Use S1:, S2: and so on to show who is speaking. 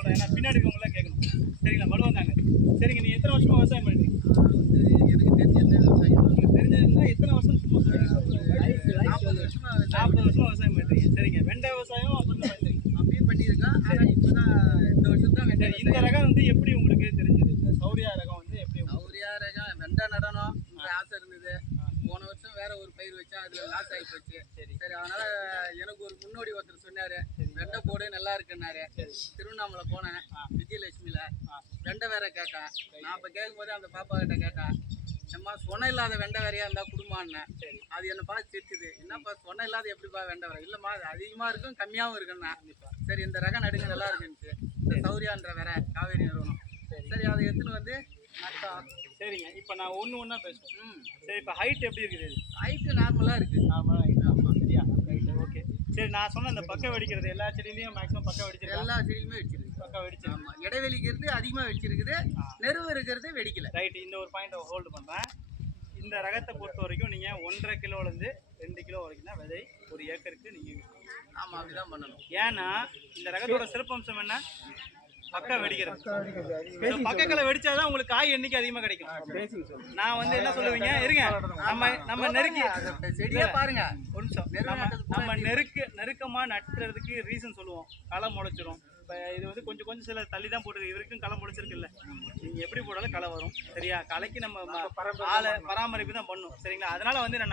S1: சொல்றேன் ஏன்னா பின்னாடி இருக்கவங்களாம் கேட்கணும் சரிங்களா மழுவந்தாங்க சரிங்க நீங்க எத்தனை வருஷமா விவசாயம் பண்றீங்க
S2: வந்து எனக்கு தெரிஞ்ச
S1: உங்களுக்கு தெரிஞ்சதுன்னா எத்தனை வருஷம் சும்மா
S2: நாற்பது வருஷமா
S1: நாற்பது வருஷமா விவசாயம் பண்றீங்க சரிங்க வெண்டை விவசாயம் அப்படி பண்றீங்க
S2: அப்பயும் பண்ணியிருக்கேன் ஆனால் இப்போ தான் இந்த வருஷம் தான்
S1: சரி இந்த ரகம் வந்து எப்படி உங்களுக்கு தெரிஞ்சது சௌரியா ரகம் வந்து எப்படி
S2: சௌரியா ரகம் வெண்டை நடனம் ஆசை இருந்தது போன வருஷம் வேற ஒரு பயிர் வச்சேன் அதுல லாஸ் ஆகி போச்சு.
S1: சரி
S2: அதனால எனக்கு ஒரு முன்னோடி ஒருத்தர் சொன்னாரு வெண்டை போடு நல்லா இருக்குன்னாரு. திருவண்ணாமலை போனேன் விஜயலட்சுமியில. வெண்டை வேற கேட்டேன் நான் இப்போ கேட்கும்போது அந்த பாப்பா கிட்ட கேட்டேன் நம்ம சொன்ன இல்லாத வெண்டை வேறையா இருந்தா குடும்பம்னு
S1: சரி.
S2: அது என்ன பார்த்து சிரிச்சுது. என்னப்பா சொன்ன இல்லாத எப்படிப்பா வெண்டை வர இல்லம்மா அது அதிகமா இருக்கும் கம்மியாவும் இருக்குன்னா சரி இந்த ரகம் நடுங்க நல்லா இருக்குன்னுச்சு. இந்த சௌரியான்ற வேற காவேரி நிறுவனம்.
S1: சரி.
S2: அதை எடுத்துன்னு வந்து
S1: சரிங்க. இப்போ நான் ஒன்று ஒன்றா பேசுவோம்.
S2: ம்.
S1: சரி இப்போ ஹைட் எப்படி இருக்குது?
S2: ஹைட்டு நார்மலா இருக்கு.
S1: நார்மலாக ஆமாம் சரியா? ஓகே சரி நான் சொன்ன இந்த பக்கம் வெடிக்கிறது எல்லா செடியிலையும் மேக்ஸிமம் பக்கம் வெடிச்சிருக்கா?
S2: எல்லா செடியிலுமே வெடிச்சிருக்கு.
S1: பக்கம் வெடிச்சிருக்கு?
S2: ஆமா. இடைவெளிக்கிறது அதிகமா வெடிச்சிருக்குது. நெருவு இருக்கிறது வெடிக்கல.
S1: ரைட் இந்த ஒரு பாயிண்ட் ஹோல்டு பண்ணுறேன் இந்த ரகத்தை பொறுத்த வரைக்கும் நீங்கள் ஒன்றரை கிலோலேருந்து ரெண்டு கிலோ வரைக்கும் தான் விதை ஒரு ஏக்கருக்கு நீங்கள்
S2: ஆமா அப்படிதான் பண்ணணும்.
S1: ஏன்னா இந்த ரகத்தோட சிறப்பம்சம் என்ன? பக்கா வெடிக்கிறது. So, பக்கங்களை வெடிச்சாதான் உங்களுக்கு காய் எண்ணிக்கை அதிகமாக கிடைக்கும். நான் வந்து என்ன சொல்லுவீங்க? இருங்க. நம்ம நம்ம நெருக்கி
S2: செடியே பாருங்க.
S1: ஒரு நிமிஷம். நம்ம நெருக்க நெருக்கமா நட்டுறதுக்கு ரீசன் சொல்லுவோம். களை முளைச்சிரும். இப்போ இது வந்து கொஞ்சம் கொஞ்சம் சில தள்ளி தான் போட்டுருக்கு இவருக்கும் களை முளைச்சிருக்குல்ல. நீங்க எப்படி போட்டாலும் களை வரும். சரியா? களைக்கு நம்ம ஆளை பராமரிப்பு தான் பண்ணும். சரிங்களா? அதனால வந்து நான்